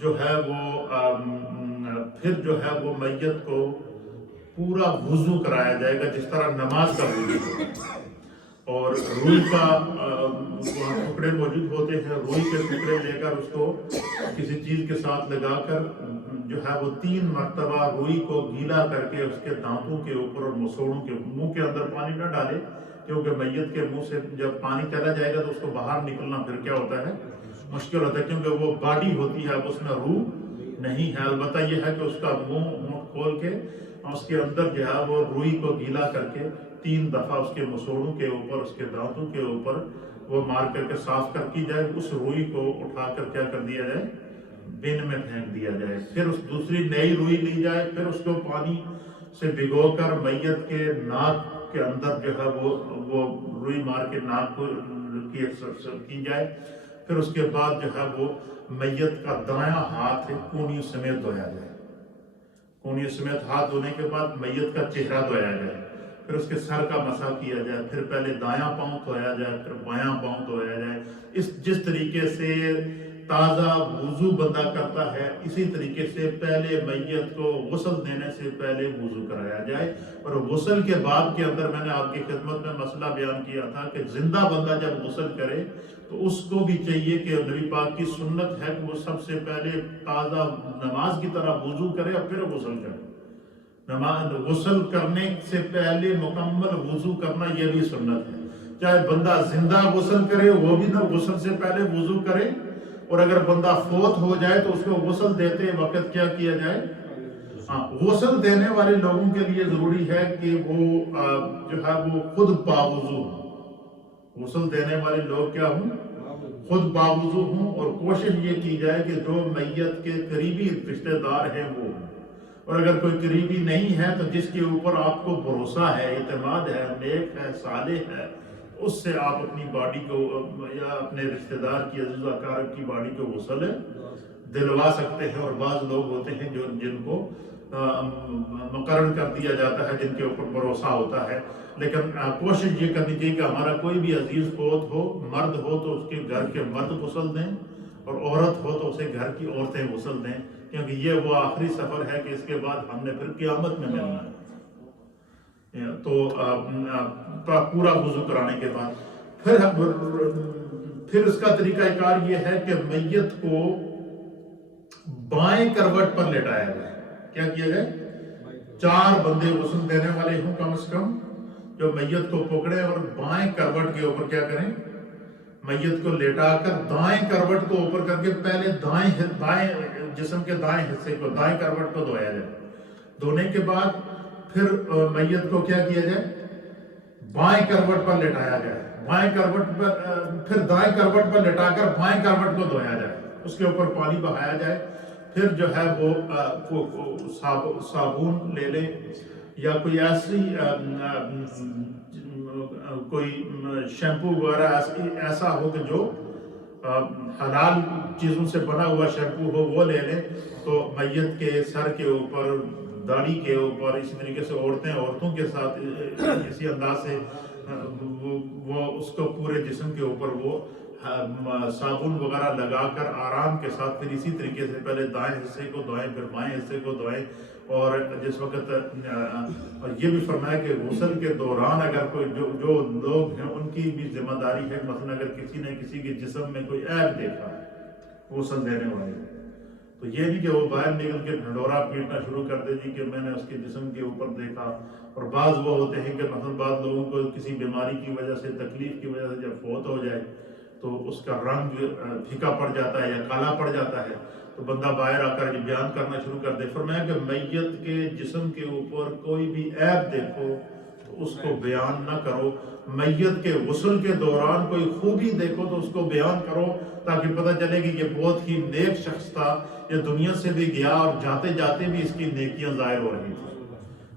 جو ہے وہ پھر جو ہے وہ میت کو پورا وضو کرایا جائے گا جس طرح نماز کا وضو ہوگا. اور روئی کا وہاں ٹکڑے موجود ہوتے ہیں، روئی کے ٹکڑے لے کر اس کو کسی چیز کے ساتھ لگا کر جو ہے وہ 3 مرتبہ روئی کو گیلا کر کے اس کے دانتوں کے اوپر اور مسوڑوں کے، منہ کے اندر پانی نہ ڈالے کیونکہ میت کے منہ سے جب پانی چلا جائے گا تو اس کو باہر نکلنا پھر کیا ہوتا ہے، مشکل ہوتا ہے، کیونکہ وہ باڈی ہوتی ہے، اب اس میں روح نہیں ہے. البتہ یہ ہے کہ اس کا منہ کھول کے اس کے اندر جو ہے وہ روئی کو گیلا کر کے 3 دفعہ اس کے مسوڑوں کے اوپر، اس کے دانتوں کے اوپر وہ مار کر کے صاف کر کی جائے. اس روئی کو اٹھا کر کیا کر دیا جائے، بن میں پھینک دیا جائے. پھر اس دوسری نئی روئی لی جائے، پھر اس کو پانی سے بھگو کر میت کے ناک کے اندر جو ہے وہ روئی مار کے ناک کو کی جائے. پھر اس کے بعد جو ہے وہ میت کا دایاں ہاتھ کونی سمیت دھویا جائے. کونی سمیت ہاتھ دھونے کے بعد میت کا چہرہ دھویا جائے. پھر اس کے سر کا مسح کیا جائے. پھر پہلے دایاں پاؤں دھویا جائے، پھر بایاں پاؤں دھویا جائے. جس طریقے سے تازہ وضو بندہ کرتا ہے، اسی طریقے سے پہلے میت کو غسل دینے سے پہلے وضو کرایا جائے. اور غسل کے باب کے اندر میں نے آپ کی خدمت میں مسئلہ بیان کیا تھا کہ زندہ بندہ جب غسل کرے تو اس کو بھی چاہیے کہ نبی پاک کی سنت ہے کہ وہ سب سے پہلے تازہ نماز کی طرح وضو کرے اور پھر غسل کرے. غسل کرنے سے پہلے مکمل وضو کرنا یہ بھی سنت ہے. چاہے بندہ زندہ غسل کرے وہ بھی نہ غسل سے پہلے وضو کرے، اور اگر بندہ فوت ہو جائے تو اس کو غسل دیتے وقت کیا کیا جائے. غسل دینے والے لوگوں کے لیے ضروری ہے کہ وہ جو ہے وہ خود باوضو ہوں. غسل دینے والے لوگ کیا ہوں، خود باوضو ہوں. اور کوشش یہ کی جائے کہ جو میت کے قریبی رشتہ دار ہیں وہ ہوں. اور اگر کوئی قریبی نہیں ہے تو جس کے اوپر آپ کو بھروسہ ہے، اعتماد ہے، نیک ہے، صالح ہے، اس سے آپ اپنی باڈی کو یا اپنے رشتہ دار کی، عزیز اقارب کی باڈی کو غسل دلوا سکتے ہیں. اور بعض لوگ ہوتے ہیں جن کو مقرر کر دیا جاتا ہے، جن کے اوپر بھروسہ ہوتا ہے. لیکن کوشش یہ کرنی چاہیے کہ ہمارا کوئی بھی عزیز فوت ہو، مرد ہو تو اس کے گھر کے مرد غسل دیں، اور عورت ہو تو اسے گھر کی عورتیں غسل دیں، کیونکہ یہ وہ آخری سفر ہے کہ اس کے بعد ہم نے پھر قیامت میں ملنا ہے. تو پورا وضو کرانے کے بعد پھر اس کا طریقہ کار یہ ہے کہ میت کو بائیں کروٹ پر لٹایا جائے. کیا کیا جائے؟ 4 بندے غسل دینے والے ہوں کم از کم، جو میت کو پکڑے اور بائیں کروٹ کے اوپر کیا کریں، میت کو لیٹا کر دائیں کروٹ کو اوپر کر کے پہلے دائیں جسم کے دائیں حصے کو، دائیں کروٹ کو دھویا جائے، دھونے کے بعد پھر میت کو کیا کیا جائے، بائیں کروٹ پر لٹایا جائے، بائیں کروٹ پر پھر دائیں کروٹ پر لٹا کر بائیں کروٹ کو دھویا جائے، اس کے اوپر پانی بہایا جائے، پھر جو ہے وہ صابن لے لیں یا کوئی ایسی کوئی شیمپو وغیرہ ایسا ہو کہ جو حلال چیزوں سے بنا ہوا شیمپو ہو وہ لے لیں، تو میت کے سر کے اوپر، داڑھی کے اوپر، اسی طریقے سے عورتوں کے ساتھ اسی انداز سے وہ اس کو پورے جسم کے اوپر وہ صابن وغیرہ لگا کر آرام کے ساتھ پھر اسی طریقے سے پہلے دائیں حصے کو دھوئیں پھر بائیں حصے کو دھوئیں. اور جس وقت یہ بھی فرمایا کہ غسل کے دوران اگر کوئی جو لوگ ہیں ان کی بھی ذمہ داری ہے، مثلا اگر کسی نے کسی کے جسم میں کوئی عیب دیکھا غسل دینے والے، تو یہ نہیں کہ وہ باہر نکل کے ڈھنڈورا پیٹنا شروع کر دے جی کہ میں نے اس کے جسم کے اوپر دیکھا. اور بعض وہ ہوتے ہیں کہ مثلا بعض لوگوں کو کسی بیماری کی وجہ سے، تکلیف کی وجہ سے جب فوت ہو جائے تو اس کا رنگ پھیکا پڑ جاتا ہے یا کالا پڑ جاتا ہے، تو بندہ باہر آ کر بیان کرنا شروع کر دے. فرمایا کہ میت کے جسم کے اوپر کوئی بھی عیب دیکھو تو اس کو بیان نہ کرو. میت کے غسل کے دوران کوئی خوبی دیکھو تو اس کو بیان کرو، تاکہ پتہ چلے کہ یہ بہت ہی نیک شخص تھا، یہ دنیا سے بھی گیا اور جاتے جاتے بھی اس کی نیکیاں ظاہر ہو رہی تھیں.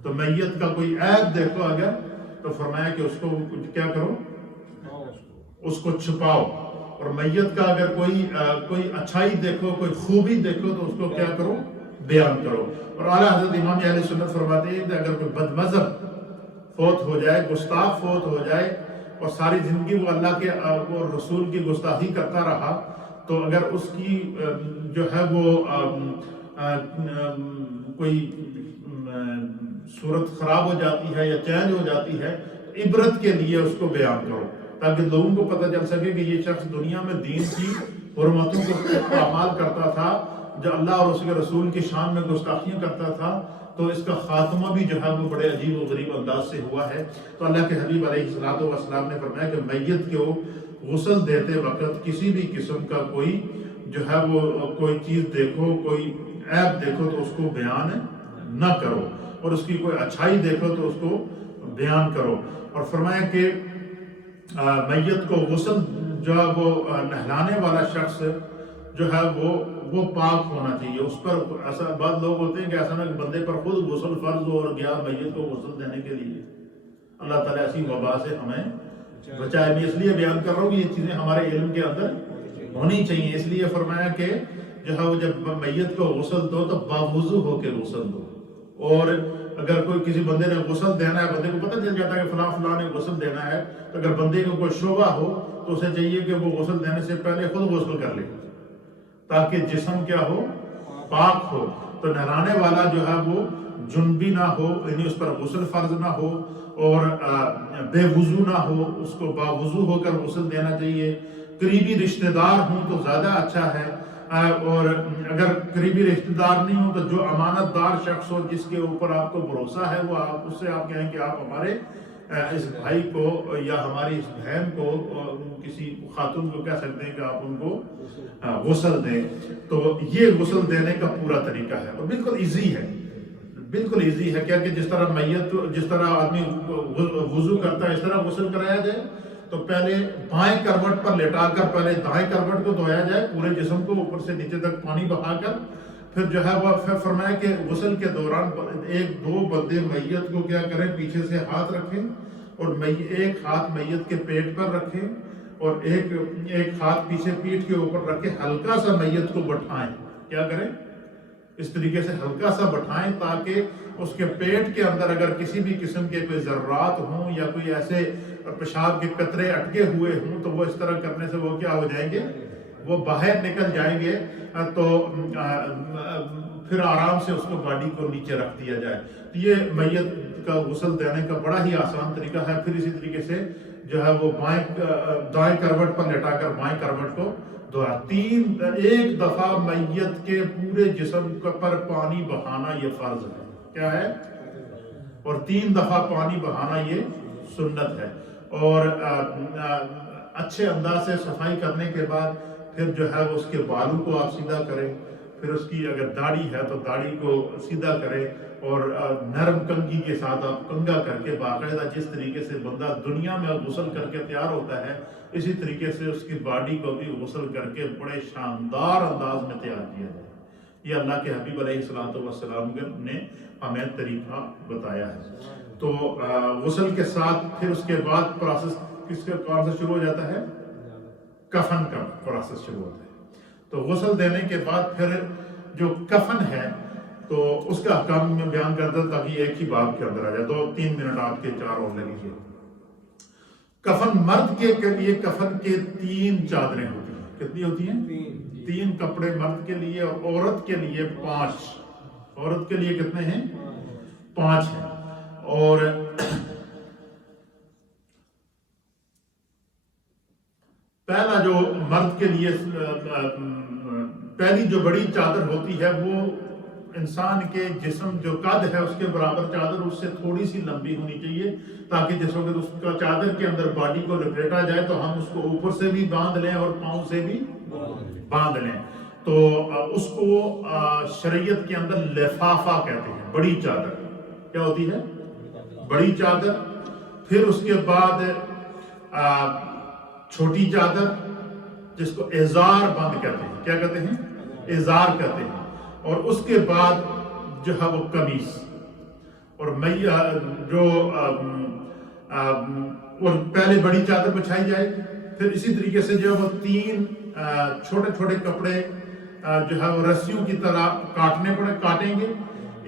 تو میت کا کوئی عیب دیکھو اگر، تو فرمایا کہ اس کو کیا کرو، اس کو چھپاؤ. اور میت کا اگر کوئی اچھائی دیکھو، کوئی خوبی دیکھو تو اس کو کیا کرو، بیان کرو. اور اعلیٰ حضرت امام اہل سنت فرماتے ہیں کہ اگر کوئی بد مذہب فوت ہو جائے، گستاخ فوت ہو جائے اور ساری زندگی وہ اللہ کے وہ رسول کی گستاخی کرتا رہا، تو اگر اس کی جو ہے وہ کوئی صورت خراب ہو جاتی ہے یا چینج ہو جاتی ہے، تو عبرت کے لیے اس کو بیان کرو، تاکہ لوگوں کو پتہ چل سکے کہ یہ شخص دنیا میں دین کی حرمتوں کو پامال کرتا تھا، جو اللہ اور اس کے رسول کی شان میں گستاخیاں کرتا تھا، تو اس کا خاتمہ بھی جو ہے وہ بڑے عجیب و غریب انداز سے ہوا ہے. تو اللہ کے حبیب علیہ الصلوۃ والسلام نے فرمایا کہ میت کو غسل دیتے وقت کسی بھی قسم کا کوئی جو ہے وہ کوئی چیز دیکھو، کوئی عیب دیکھو تو اس کو بیان نہ کرو، اور اس کی کوئی اچھائی دیکھو تو اس کو بیان کرو. اور فرمایا کہ میت کو غسل جو ہے وہ نہلانے والا شخص جو ہے وہ پاک ہونا چاہیے. اس پر ایسا بعض لوگ ہوتے ہیں کہ ایسا نہ کہ بندے پر خود غسل فرض ہو اور گیا میت کو غسل دینے کے لیے. اللہ تعالیٰ ایسی وبا سے ہمیں بچائے. میں اس لیے بیان کر رہا ہوں کہ یہ چیزیں ہمارے علم کے اندر ہونی چاہیے. اس لیے فرمایا کہ جو ہے وہ جب میت کو غسل دو تو باوضو ہو کے غسل دو. اور اگر کوئی کسی بندے نے غسل دینا ہے، بندے کو پتہ چل جاتا ہے کہ فلاں فلاں نے غسل دینا ہے، تو اگر بندے کو کوئی شبہ ہو تو اسے چاہیے کہ وہ غسل دینے سے پہلے خود غسل کر لے، تاکہ جسم کیا ہو، پاک ہو. تو نہلانے والا جو ہے وہ جنبی نہ ہو، یعنی اس پر غسل فرض نہ ہو اور بے وضو نہ ہو، اس کو باوضو ہو کر غسل دینا چاہیے. قریبی رشتہ دار ہوں تو زیادہ اچھا ہے، اور اگر قریبی رشتہ دار نہیں ہو تو جو امانت دار شخص ہو جس کے اوپر آپ کو بھروسہ ہے، وہ اس سے آپ کہیں کہ آپ ہمارے اس بھائی کو یا ہماری اس بہن کو، کسی خاتون کو کہہ سکتے ہیں کہ آپ ان کو غسل دیں. تو یہ غسل دینے کا پورا طریقہ ہے اور بالکل ایزی ہے، بالکل ایزی ہے. کیا کہ جس طرح آدمی وضو کرتا ہے اس طرح غسل کرایا جائے. تو پہلے بائیں کروٹ پر لٹا کر پہلے دائیں کروٹ کو دھویا جائے، پورے جسم کو اوپر سے نیچے تک پانی بہا کر. پھر جو ہے وہ فرمایا کہ غسل کے دوران 1-2 بندے میت کو کیا کریں، پیچھے سے ہاتھ رکھیں اور ایک ہاتھ میت کے پیٹ پر رکھیں اور ایک ہاتھ پیچھے پیٹھ کے اوپر رکھ کے ہلکا سا میت کو بٹھائیں. کیا کریں، اس طریقے سے ہلکا سا بٹھائیں تاکہ اس کے پیٹ کے اندر اگر کسی بھی قسم کے کوئی ذرات ہوں یا کوئی ایسے پیشاب کے قطرے اٹکے ہوئے ہوں تو وہ اس طرح کرنے سے وہ کیا ہو جائیں گے، وہ باہر نکل جائیں گے. تو پھر آرام سے اس کو باڈی کو نیچے رکھ دیا جائے. یہ میت کا غسل دینے کا بڑا ہی آسان طریقہ ہے. پھر اسی طریقے سے جو ہے وہ دائیں کروٹ پر لٹا کر بائیں کروٹ کو دعا 1 دفعہ میت کے پورے جسم پر پانی بہانا یہ فرض ہے. کیا ہے؟ اور 3 دفعہ پانی بہانا یہ سنت ہے. اور اچھے انداز سے صفائی کرنے کے بعد پھر جو ہے اس کے بالوں کو آپ سیدھا کریں. پھر اس کی اگر داڑھی ہے تو داڑھی کو سیدھا کریں اور نرم کنگھی کے ساتھ آپ کنگا کر کے باقاعدہ جس طریقے سے بندہ دنیا میں غسل کر کے تیار ہوتا ہے اسی طریقے سے اس کی باڈی کو بھی غسل کر کے بڑے شاندار انداز میں تیار کیا جائے. یہ اللہ کے حبیب علیہ الصلوۃ والسلام نے ہمیں طریقہ بتایا ہے. تو غسل کے ساتھ پھر اس کے بعد پروسیس کس کا کون سا شروع ہو جاتا ہے؟ کفن کا پروسیس شروع ہوتا ہے. تو غسل دینے کے بعد پھر جو کفن ہے تو اس کا احکام میں بیان کرتا ہوں تاکہ ایک ہی باب کے اندر آ جائے. تو 3 منٹ آپ کے 4 اور لگیں گے. کفن مرد کے لیے کفن کے 3 چادریں ہوتی ہیں. کتنی ہوتی ہیں؟ 3 کپڑے مرد کے لیے اور عورت کے لیے 5. عورت کے لیے کتنے ہیں؟ 5 ہیں. اور پہلا جو مرد کے لیے پہلی جو بڑی چادر ہوتی ہے وہ انسان کے جسم جو قد ہے اس کے برابر چادر اس سے تھوڑی سی لمبی ہونی چاہیے تاکہ جس وقت اس کا چادر کے اندر باڈی کو لپیٹا جائے تو ہم اس کو اوپر سے بھی باندھ لیں اور پاؤں سے بھی باندھ لیں. تو اس کو شریعت کے اندر لفافہ کہتے ہیں. بڑی چادر کیا ہوتی ہے؟ بڑی چادر. پھر اس کے بعد چھوٹی چادر جس کو ازار بند کہتے ہیں. کیا کہتے ہیں؟ ازار کہتے ہیں. اور اس کے بعد جو ہے وہ قمیص اور جو اور پہلے بڑی چادر بچھائی جائے. پھر اسی طریقے سے جو وہ 3 چھوٹے چھوٹے کپڑے جو ہے وہ رسیوں کی طرح کاٹیں گے.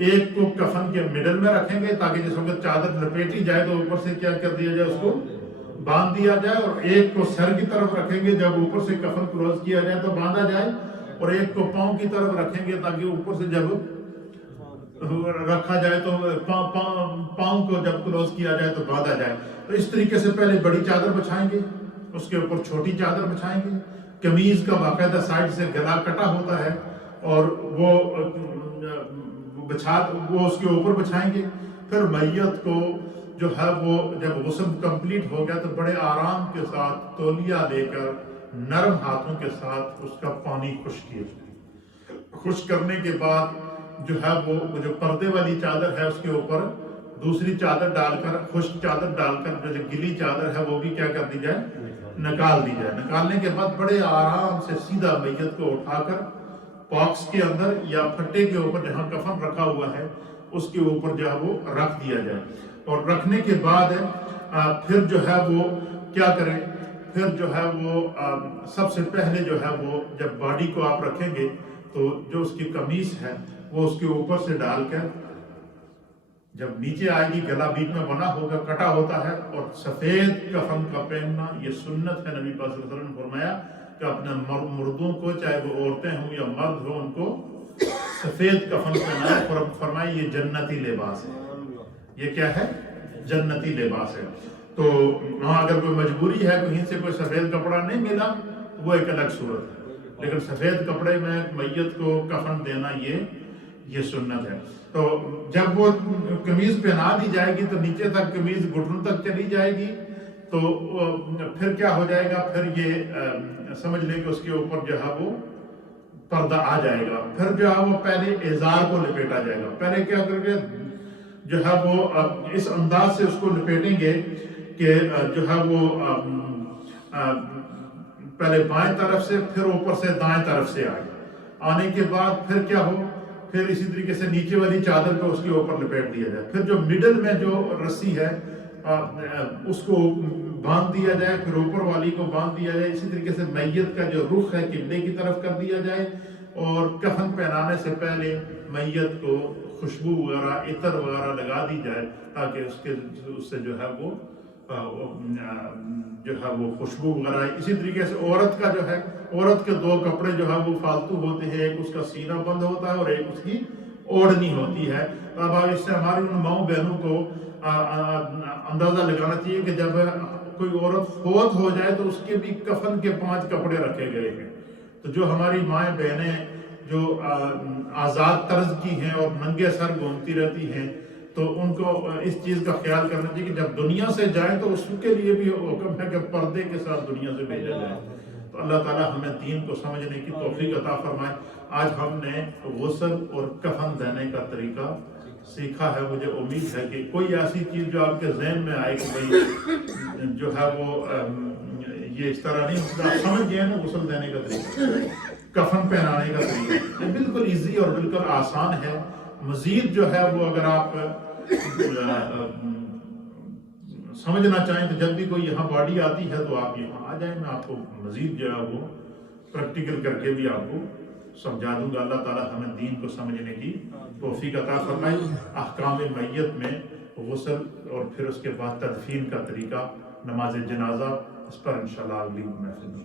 ایک کو کفن کے مڈل میں رکھیں گے تاکہ جس وقت چادر لپیٹی جائے تو اوپر سے کیا کر دیا جائے، اس کو باندھ دیا جائے. اور ایک کو سر کی طرف رکھیں گے جب اوپر سے کفن کلوز کیا جائے تو باندھا جائے. اور ایک کو پاؤں کی طرف رکھیں گے تاکہ اوپر سے جب رکھا جائے تو پاؤں کو جب کلوز کیا جائے تو باندھا جائے. تو اس طریقے سے پہلے بڑی چادر بچھائیں گے، اس کے اوپر چھوٹی چادر بچھائیں گے. قمیض کا باقاعدہ سائڈ سے گلا کٹا ہوتا ہے اور وہ اس کے اوپر بچھائیں گے. پھر میت کو جو ہے وہ جب غسل کمپلیٹ ہو گیا تو بڑے آرام کے ساتھ تولیہ لے کر نرم ہاتھوں کے ساتھ اس کا پانی خشک کیا جائے. خشک کرنے کے بعد جو ہے وہ جو پردے والی چادر ہے اس کے اوپر دوسری چادر ڈال کر، خشک چادر ڈال کر جو گلی چادر ہے وہ بھی کیا کر دی جائے، نکال دی جائے. نکالنے کے بعد بڑے آرام سے سیدھا میت کو اٹھا کر باکس کے اندر یا پھٹے کے اوپر جہاں کفن رکھا ہوا ہے اس کے اوپر جو ہے وہ رکھ دیا جائے. اور رکھنے کے بعد پھر جو ہے وہ کیا کریں، پھر جو ہے وہ سب سے پہلے جو ہے وہ جب باڈی کو آپ رکھیں گے تو جو اس کی قمیص ہے وہ اس کے اوپر سے ڈال کر جب نیچے آئے گی، گلا بیچ میں بنا ہوگا، کٹا ہوتا ہے. اور سفید کفن کا پہننا یہ سنت ہے. نبی پاک صلی اللہ علیہ وسلم نے فرمایا کہ اپنے مردوں کو، چاہے وہ عورتیں ہوں یا مرد ہوں، ان کو سفید کفن پہنائے. فرمایا یہ جنتی لباس ہے. یہ کیا ہے؟ جنتی لباس ہے. تو وہاں اگر کوئی مجبوری ہے، کہیں سے کوئی سفید کپڑا نہیں ملا، وہ ایک الگ صورت ہے. لیکن سفید کپڑے میں میت کو کفن دینا یہ سنت ہے. تو جب وہ قمیض پہنا دی جائے گی تو نیچے تک قمیض گھٹنوں تک چلی جائے گی. تو پھر کیا ہو جائے گا، پھر یہ سمجھ لیں کہ اس کے اوپر جو ہے وہ پردہ آ جائے گا. پھر جو ہے وہ پہلے ازار کو لپیٹا جائے گا. پہلے کیا کر کے جو ہے وہ اس انداز سے اس کو لپیٹیں گے کہ جو ہے وہ پہلے بائیں طرف سے پھر اوپر سے دائیں طرف سے آنے کے بعد پھر کیا ہو، پھر اسی طریقے سے نیچے والی چادر کو اس کے اوپر لپیٹ دیا جائے. پھر جو مڈل میں جو رسی ہے اس کو باندھ دیا جائے، پھر اوپر والی کو باندھ دیا جائے. اسی طریقے سے میت کا جو رخ ہے قبلے کی طرف کر دیا جائے. اور کفن پہنانے سے پہلے میت کو خوشبو وغیرہ، عطر وغیرہ لگا دی جائے تاکہ اس سے جو ہے وہ خوشبو وغیرہ. اسی طریقے سے عورت کا جو ہے، عورت کے 2 کپڑے جو ہے وہ فالتو ہوتے ہیں. ایک اس کا سینہ بند ہوتا ہے اور ایک اس کی اوڑھنی ہوتی ہے. اب اس سے ہماری ان ماؤں بہنوں کو اندازہ لگانا چاہیے کہ جب کوئی عورت فوت ہو جائے تو اس کے بھی کفن کے 5 کپڑے رکھے گئے ہیں. تو جو ہماری مائیں بہنیں جو آزاد طرز کی ہیں اور ننگے سر گھومتی رہتی ہیں تو ان کو اس چیز کا خیال کرنا چاہیے کہ جب دنیا سے جائیں تو اس کے لیے بھی حکم ہے کہ پردے کے ساتھ دنیا سے بھیجا جائے. تو اللہ تعالیٰ ہمیں دین کو سمجھنے کی توفیق عطا فرمائے. آج ہم نے غسل اور کفن دینے کا طریقہ سیکھا ہے. مجھے امید ہے کہ کوئی ایسی چیز جو آپ کے ذہن میں آئے کہ بھائی جو ہے وہ یہ اس طرح نہیں ہوتا، آپ سمجھ گئے نا غسل دینے کا طریقہ، کفن پہنانے کا طریقہ. یہ بالکل ایزی اور بالکل آسان ہے. مزید جو ہے وہ اگر آپ سمجھنا چاہیں تو جب بھی کوئی یہاں باڈی آتی ہے تو آپ یہاں آ جائیں، میں آپ کو مزید جو ہے وہ پریکٹیکل کر کے بھی آپ کو سمجھا دوں گا. اللہ تعالیٰ ہمیں دین کو سمجھنے کی توفیق عطا فرمائے. احکام میت میں غسل اور پھر اس کے بعد تدفین کا طریقہ، نماز جنازہ، اس پر انشاءاللہ اگلی محفل میں